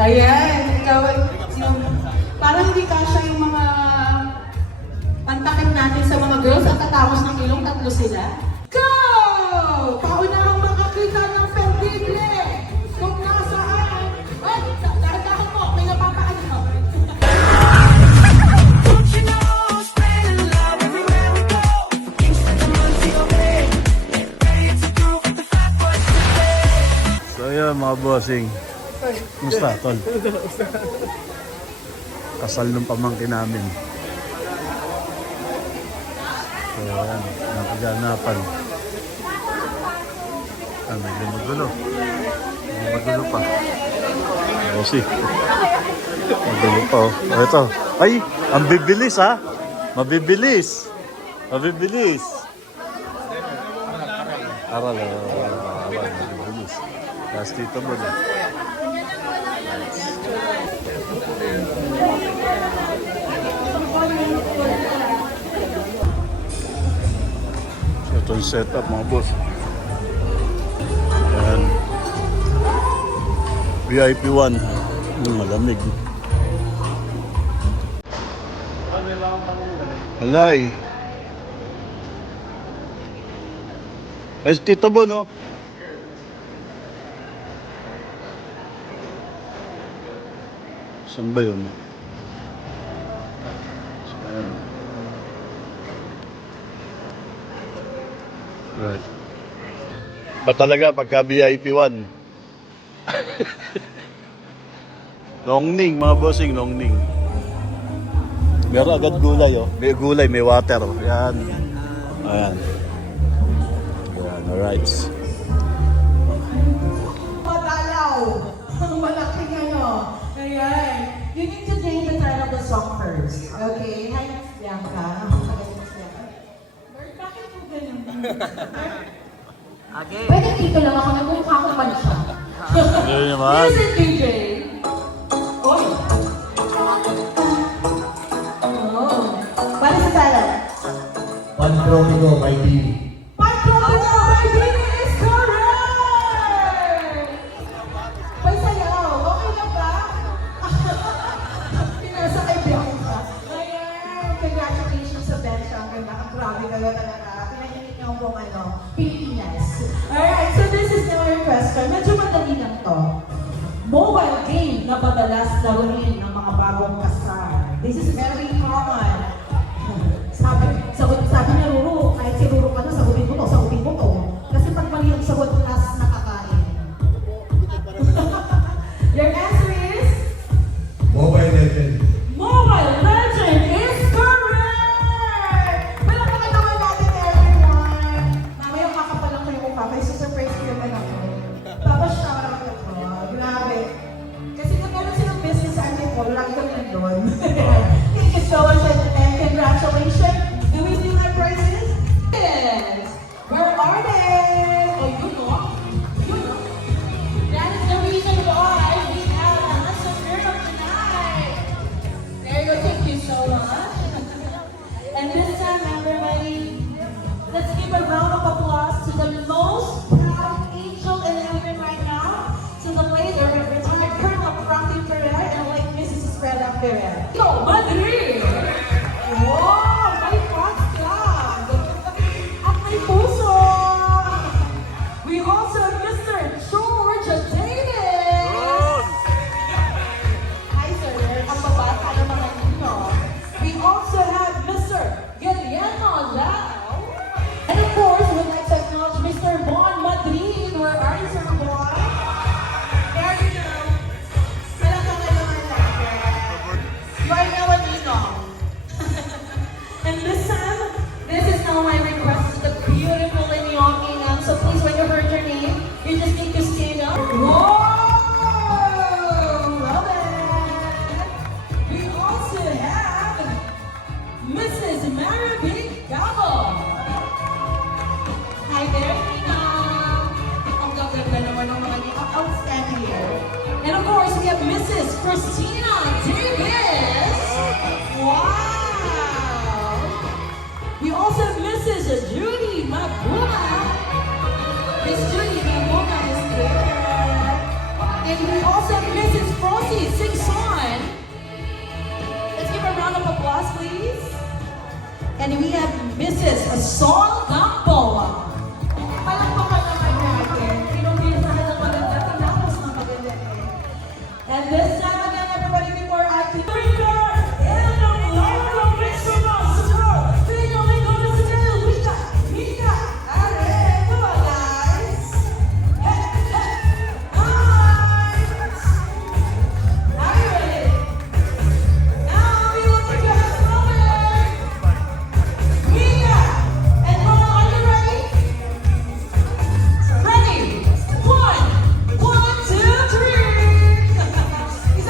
Ayan, ikaw, parang hindi kasha yung mga pantakip natin sa mga girls at tatapos ng ilong, tatlo sila. Go! Paunahang makakita ng perdible! Kung nasaan! Ay, dahan-dahan mo, may napapaan mo. So yun mga bossing. Kumusta, tol? Kasal ng pamangkin namin. So yan, napaganapan. Medyo magulo. Medyo magulo pa. Bossy. Magulo pa oh. Ito. Ay, ang bibilis ha. Mabibilis. Mabibilis. Aral. Mabibilis. Last dito mo na. Ito yung setup mga boss. Ayan. VIP 1. Malamig. Alay. Ay, Tito Bon, no? Saan ba yun? Saan? Right. Ba talaga pagka VIP 1? Longning, mga bossing, longning. Meron agad gulay, oh. May gulay, may water, oh. Yan. Ayan. Ayan, alright. Madalaw! Ang malaking ano. Ayan. You need to name the title of the song first. Okay? Hi, Miss Bianca. Lord, bakit po ganun? Okay. Pwede dito lang ako, nagmumukha ko pa siya. Ngayon naman. Music DJ. Oy. Oh. What is the title? Pantropico by Dini. Pantropico by Dini is correct! May sayaw. Okay na ba? Pinasa kay Bianca. Ayan. Congratulations sa Ben Shanker. Grabe kayo talaga. Pinahinit niyo ang buong Pilipinas. Alright, so this is now your question. Medyo madali lang to. Mobile game na madalas laruin ng mga bagong kasal. This is very common. Sabi niya, Ruru, kahit si Ruru ka na, sagutin mo to. Kasi pag mali yung sagot, last nakakain. Your answer is? Mobile Legend. Mobile Legend is correct! Palakpakan naman natin everyone! Mamaya kakapalang kayo mukha, kaya surprise ko naman ako. Tapos shoutout ako. Grabe. Kasi kung meron silang business sa atin ko, lagi kami nandun. Thank you so much and congratulations! Do we still have prizes? Yes! Where are they? Oh, you know? That is the reason why we have a handsome girl tonight! There you go, thank you so much. And this time, everybody, let's give a round of applause to the most proud angel in heaven right now, to the late retired Colonel Frankie Ferrer and late Mrs. Estrella Ferrer. Go, Madrid! Wow, may podcast! At may puso! We also have Mr. George Davis! Hi, sir. Ang babata ng mga ninyo. We also have Mr. Guillermo Lau. And of course, we'd like to acknowledge Mr. Bon Madrid. Where are you, Sir Bon? There you go. Walang ka naman natin. You are now a ninong. And this time, this is now my request to the beautiful and young Inang. So please, when you heard your name, you just need to stand up. Whoa! Love it! We also have Mrs. Maribig Gabo. Hi there, Inang. Ang gaganda naman ng mga niya. Outstanding here. And of course, we have Mrs. Christina Davis. Wow! We also have Mrs. Judy Mabuma. Miss Judy Mabuma is here. And we also have Mrs. Rosie And we have Mrs. Sol Gamboa. Palakpakan naman natin. Pinumpisahan ng maganda, tinapos ng maganda eh. And this time again, everybody before acting. Ready? One, two, three. Isa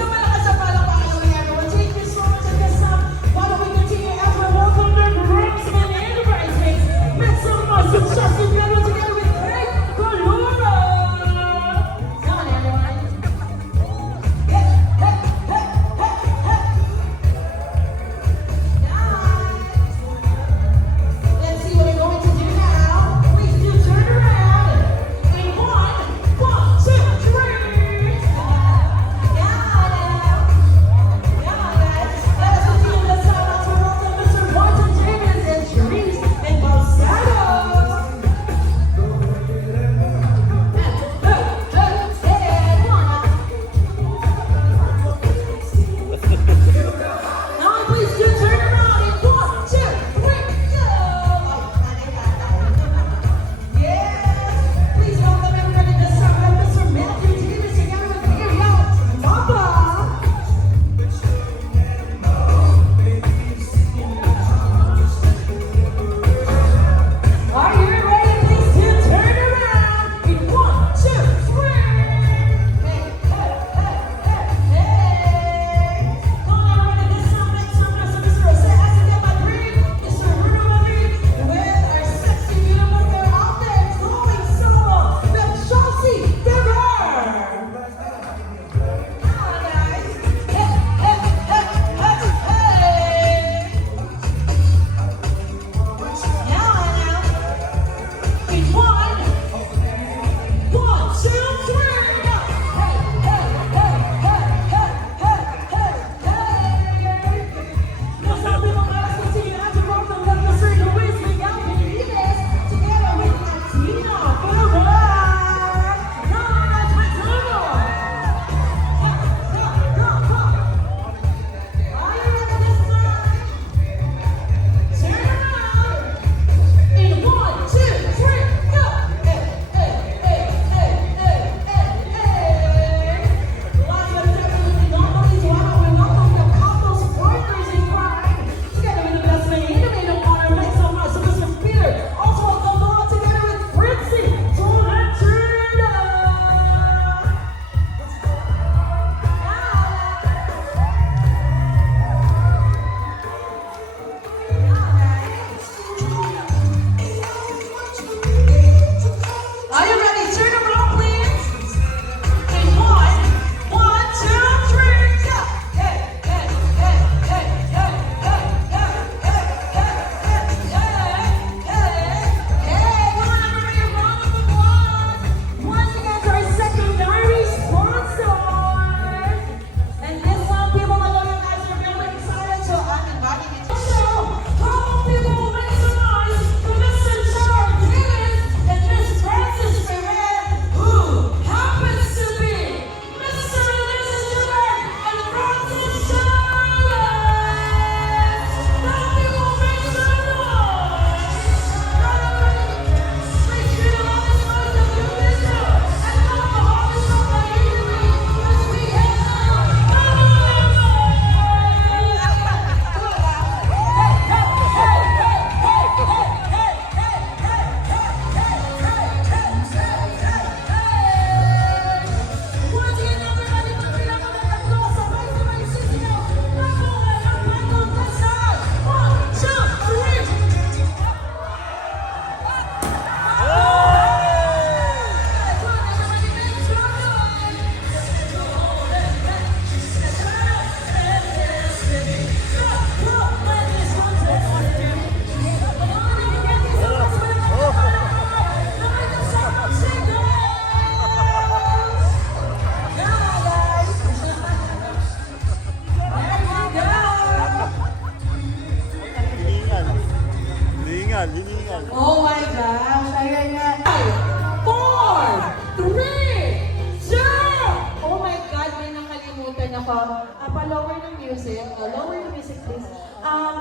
Pa-lower ng music. Lower the music, please.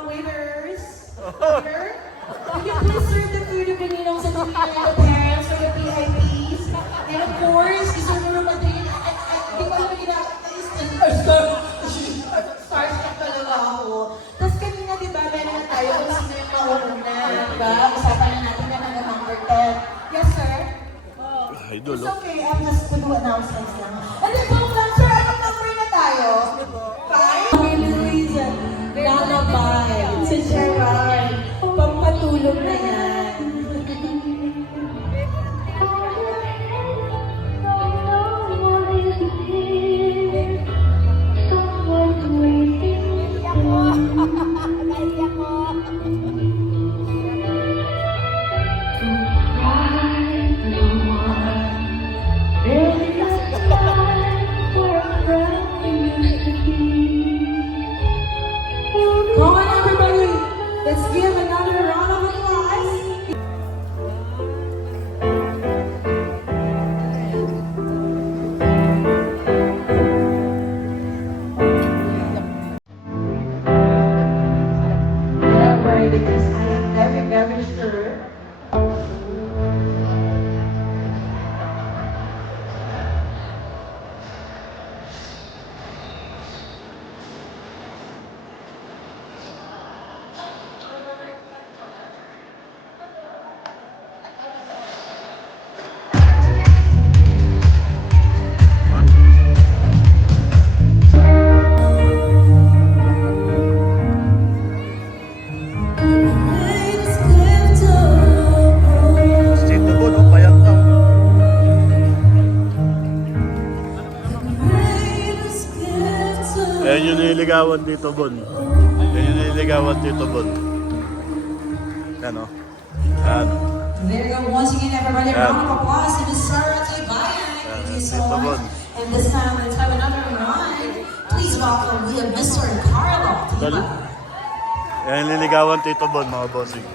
Waiters. Waiter. Can you please serve the food of the ninongs and the parents for the PIPs? And of course, deserve na naman din. Di ko alam starstruck talaga ako. Tapos kanina, di ba, meron na tayo kung sino yung mauna. Diba? Usapan na natin na hanggang number 10. Yes, sir? Idol, It's oh. okay, I'm just to do announcements lang. And then, joke lang, sir, anong number na tayo? 5? Louisa, lullaby. Si Gerard, pampatulog na yan. Come on, everybody. Let's give another round of applause. Don't worry, because I am very, very sure. Si Tito Bon, oh, payat na. Ayan yung nililigawan dito, Bon. Ayan yung nililigawan dito, Bon. Yan, oh. Yan. There you go. Once again, everybody, a Yeah. round of applause to Ms. Sarah J. Bayan. Thank you so Ito, Bon. much. And this time, let's have another round. Please welcome, we have Mr. Carlo. Dali. Yan yung nililigawan Tito Bon, mga bossing.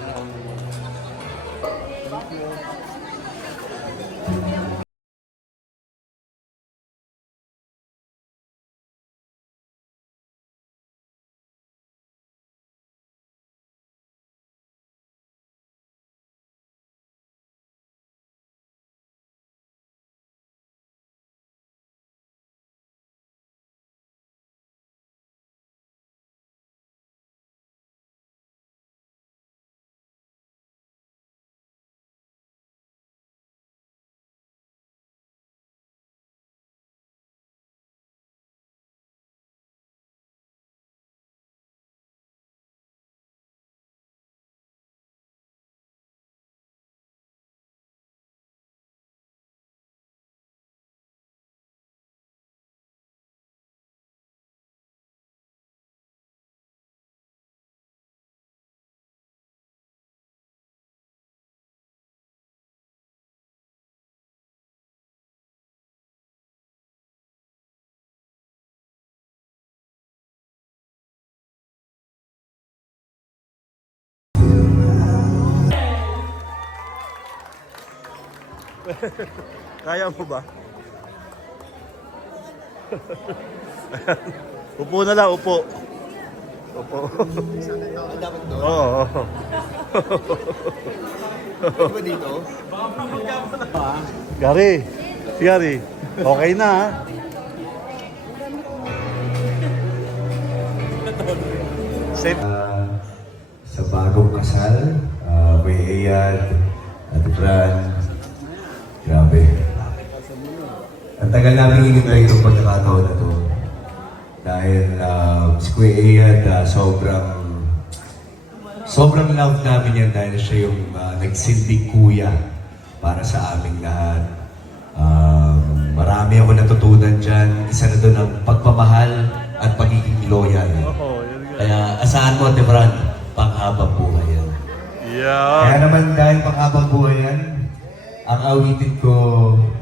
Kaya mo ba? Upo na lang, upo. Upo. Oo. Ano dito? Gary, Gary, okay na ha? Safe. Sa bagong kasal, may Iyad at Fran. Grabe. Ang tagal namin hinintay itong pagkakataon na to. Dahil si Kuya Iyad, sobrang love namin yan dahil siya yung nagsilbing kuya para sa aming lahat. Marami ako natutunan dyan. Isa na doon ang pagmamahal at pagiging loyal. Oo, yun nga. Kaya asahan mo, Tebran, panghabang buhay yan. Kaya Yeah. naman dahil panghabang buhay yan, ang awitin ko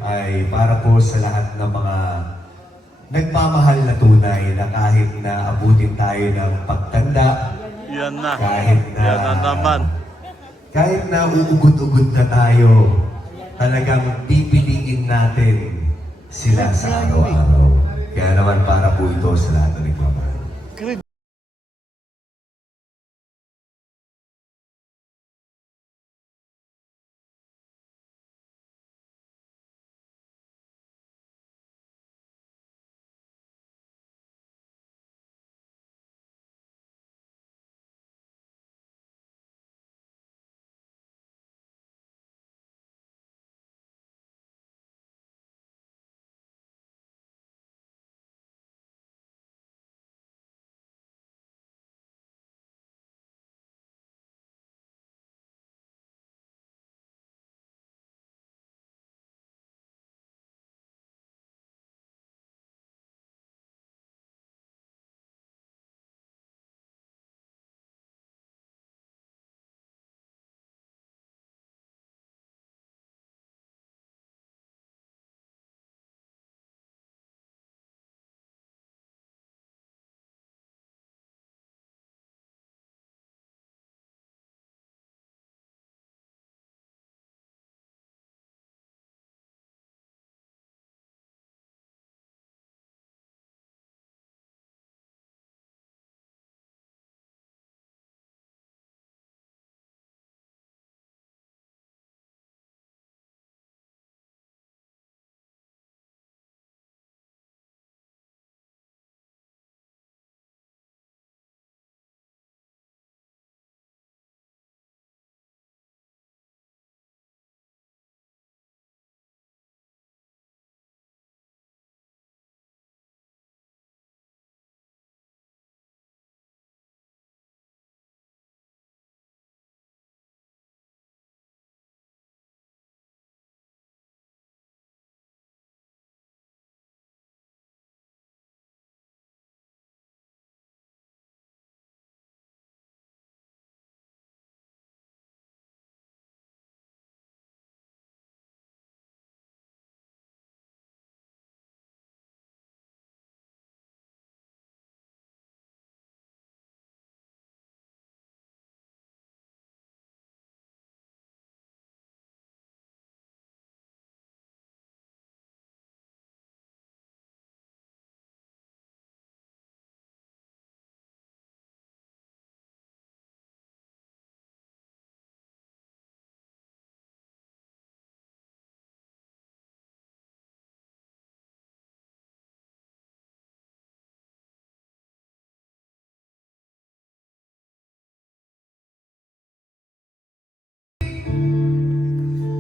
ay para po sa lahat ng mga nagmamahal na tunay na kahit na abutin tayo ng pagtanda, Yan na. kahit na, Yan na naman. kahit na uugod-ugod na tayo, talagang pipiliin natin sila sa araw-araw. Kaya naman para po ito to sa lahat ng nagmamahal. Grade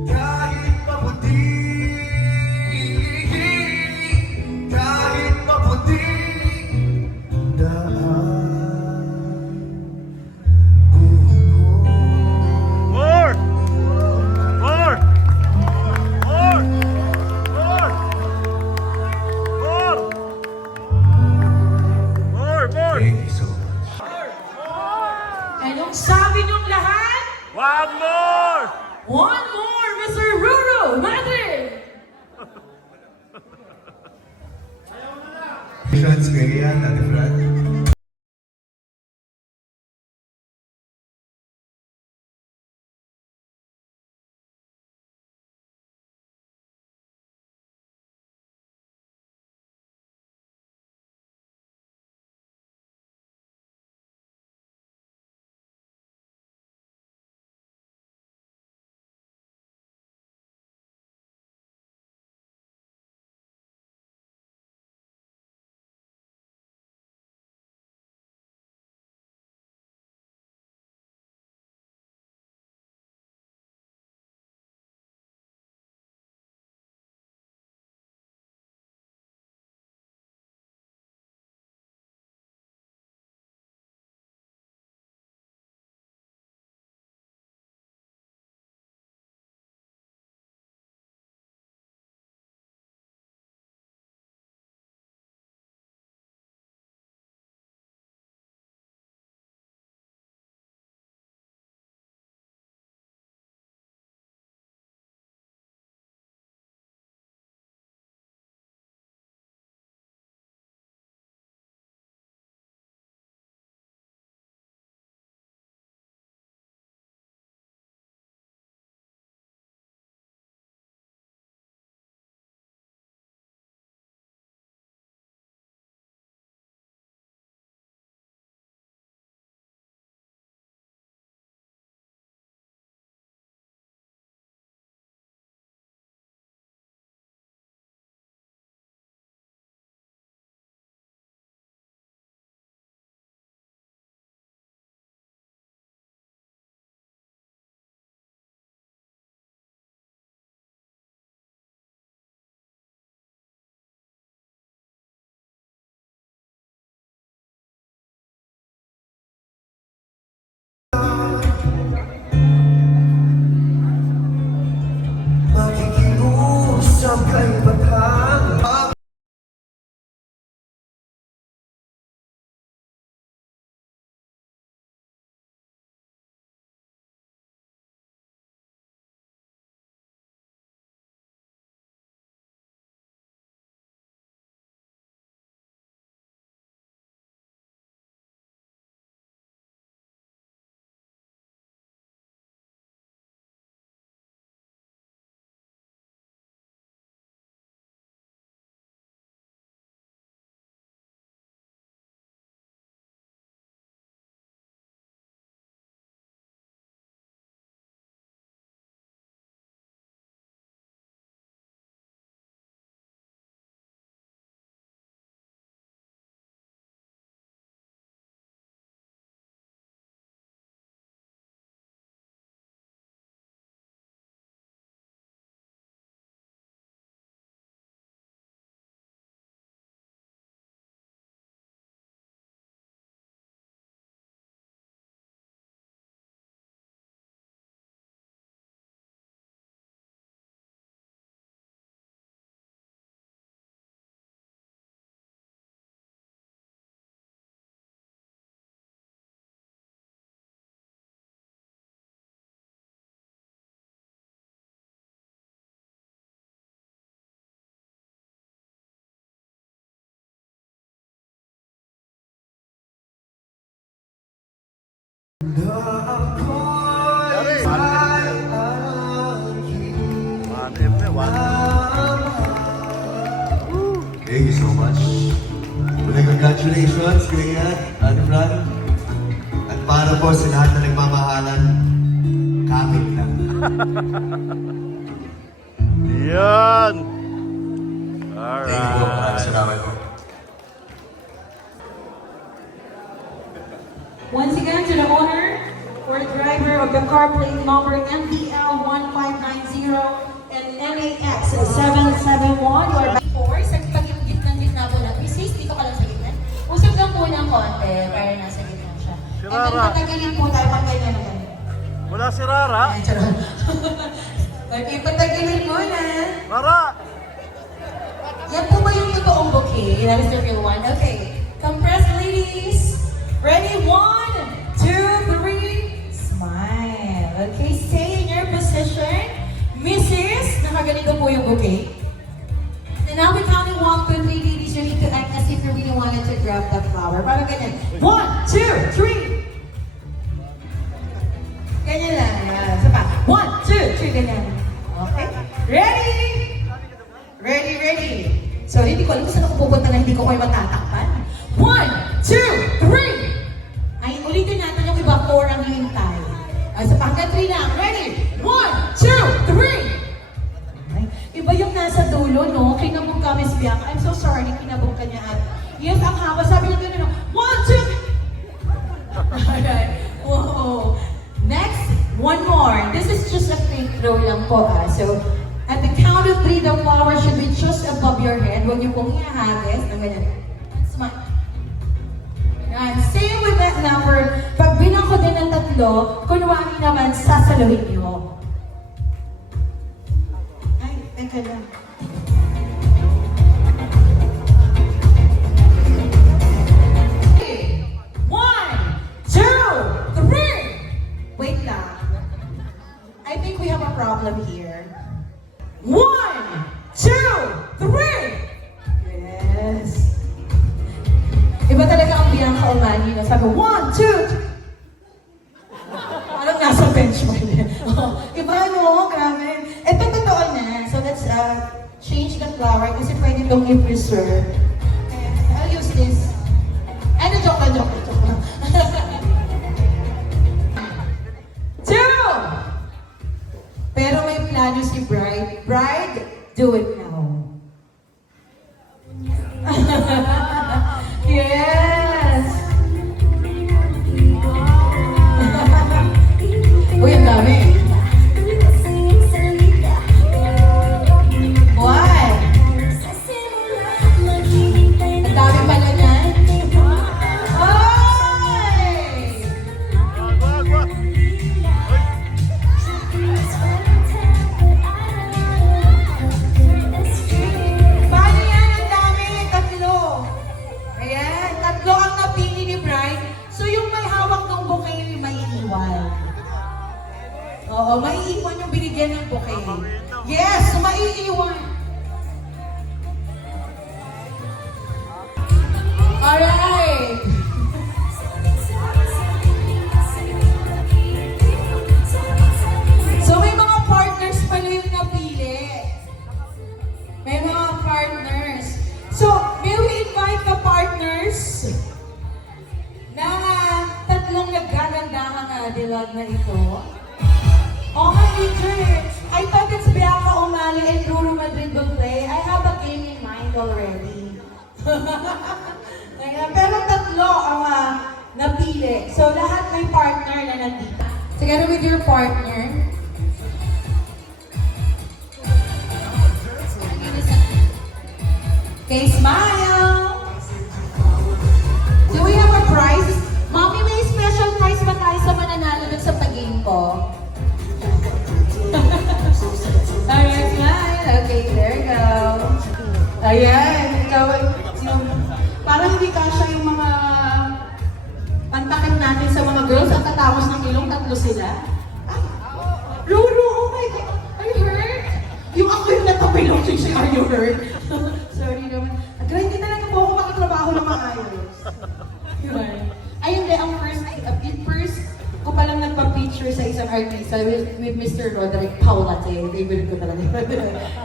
Kahit maputi, kahit maputi, daan. More! More! More! More! More! More! More! Thank you so much. Anong sabi niyong lahat? One more! One more, Mr. Ruru Madrid! Congratulations, Miriam, Ate Fran. na ako'y Dari. ay aking 1M na, 1M. Thank you so much. Muli, congratulations, Kuya Ate Fran. At para po sa lahat na nagmamahalan, kamit lang. Yan. Thank you po. Maraming Alright. salamat po. Once again, to the owner or driver of the car plate number MDL 1590 and MAX 771 or Or sa gitna po na, Mrs. dito ka lang sa gitna. Usap lang po ng konti para nasa gitna siya. Si and then Rara. patagilin po tayo pag ganyan na ganyan. Wala si Rara. Ay, charot. Okay, patagilin mo na. Rara! Yan po ba yung totoong bouquet? That is the real one. Okay. Compress, ladies. Ready? 1, 2, 3. Smile. Okay, stay in your position. Mrs. Nakaganito po yung bouquet. And now we're counting 1, 2, 3, ladies. You need to act as if you really wanted to grab that flower. Parang ganyan. 1, 2, 3. Ganyan lang. Yan. Isa pa. 1, 2, 3. Ganyan. Okay. Ready? Ready, ready. So, hindi ko alam kung saan ako pupunta na hindi ko kayo matatakpan. 1, 2, 3. Ay, ulitin natin yung iba. 4 ang hintay. Sa pangkat 3 lang. Ready? 1, 2, 3. Ay, iba yung nasa dulo, no? Kinabog kami si Bianca. I'm so sorry, kinabog ka niya. At yes, ang haba. Sabi niya gano'n, 1, 2. Alright. Whoa. Next, one more. This is just a fake throw lang po. So, at the count of 3, the flower should be just above your head. Huwag niyo pong ihahagis. Na ganyan. And smile. Yan. Same with that number. Pag bilang ko din ng 3, kunwari naman, sasaluhin niyo. Ay, teka lang. Okay. 1, 2, 3. Wait lang. I think we have a problem here. 1, 2, 3. Yes. Iba talaga ang Bianca Umani. No? Sabi, 1, 2, 3. Parang nasa bench mo yun. Iba no, grabe. Ito totoo na. So let's change the flower kasi pwede itong i-preserve. I'll use this. Ano, joke lang. 2! Pero may plano si Bride. Bride, do it now. Yes! Uy, ang dami. What? Ang dami pala niyan. Ay! Wag, wag. Paano yan? Ang dami. 3. Ayan. 3 ang napili ni Bride. So yung may hawak ng bouquet, may iiwan. Oo, maiiwan yung binigyan ng bouquet. Yes, maiiwan. Alright. So may mga partners pala yung napili. May mga partners. So, may we invite the partners na 3 naggagandahang dilag na ito? Oh, my teacher! I thought it's Bianca Umali and Ruru Madrid will play. I have a game in mind already. Ayan, pero 3 ang napili. So, lahat may partner na nandito. Together with your partner. Okay, smile! Do we have a prize? Mommy, may special prize ba tayo sa mananalo dun sa pag-game ko? Alright, smile. Okay, there you go. Ayan, ikaw, parang hindi kasha yung mga pantakip natin sa mga girls at katapos ng ilong, 3 sila. Ay, Lulu, oh my God, are you hurt? Yung ako yung natabi lang siya, are you hurt? Sorry naman. At hindi talaga po ako makatrabaho ng maayos. Yun. Ayun, ang first isang artista with Mr. Roderick Paulate. Favorite ko talaga.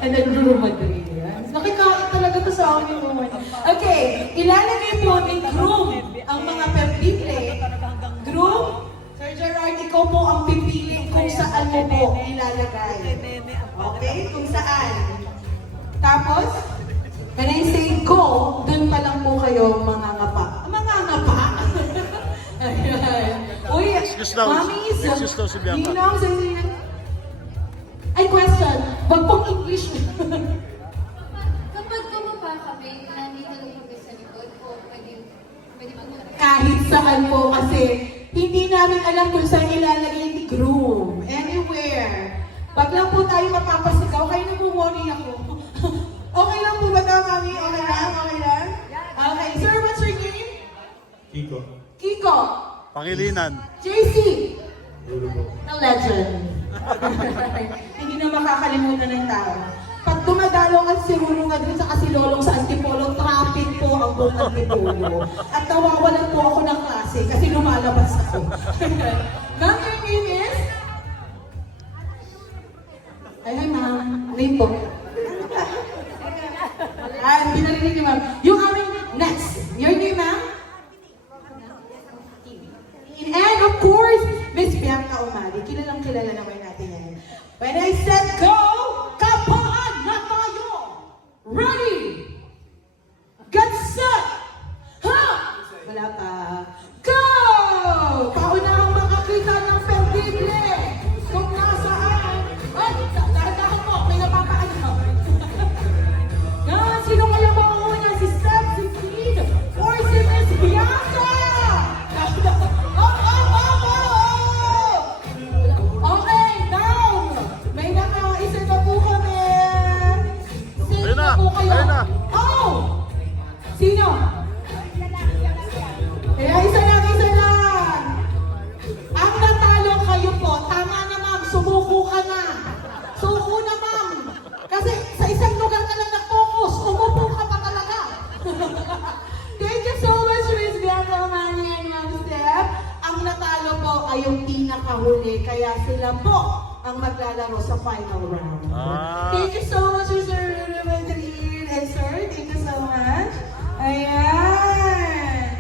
And then Bruno Madrid. Nakikain talaga to sa amin naman. Okay, ilalagay po ni Groom ang mga perdible. Groom, Sir Gerard, ikaw po ang pipili kung saan mo po ilalagay. Okay, kung saan. Tapos, when I say go, dun pa lang po kayo mangangapa. Mangangapa? Ayan. Uy, Excuse daw. Mami, Excuse daw si Bianca. Ninong, sasabihin. Ay, question. Wag pong English. Kapag tumapa kami, nandito lang kami sa likod o pwede mag- Kahit saan po kasi hindi namin alam kung saan ilalagay ni Groom. Anywhere. Wag lang po tayo mapapasigaw. Kayo nag-worry ako. Okay lang po ba ito, Mami? Okay lang? Okay lang? Okay. Sir, what's your name? Kiko. Kiko. Pangilinan. JC. The legend. Hindi na makakalimutan ng tao. Pag dumadalo ka siguro nga dun sa kasilolong sa Antipolo, traffic po ang buong Antipolo. At nawawalan po ako ng klase kasi lumalabas ako. Ma'am, your name is? Ay, hi ma'am. Name po. Ay, pinarinig niyo ma'am. Yung aming next. Your name ma'am? And of course, Miss Bianca Umali. Kilalang kilala naman natin yan. When I said go, kapaan na tayo! Ready! Get set! Ha! Wala pa. Go! Paunahang makakita ng perdible! Kung nasaan. Ay, dahan-dahan po. May napapaano. Yan, sino kaya mauuna? Si Steph, si Kid, or si Miss Bianca? Okay, down! May nakaisa na po kami. Sino Ayun na, po kayo? ayun na. Oh! Sino? Kaya isa lang, isa lang. Ang natalo kayo po, tama na ma'am, sumuko ka na. Suko na ma'am. Kasi sa isang lugar ka lang nag-focus, umupo ka pa talaga. Thank you so much, Miss Bianca Manny and Ma'am Steph. Ang natalo po ay yung pinakahuli, kaya sila po ang maglalaro sa final round. Ah. Thank you so much, Mr. Madrid and Sir. Thank you so much. Ayan.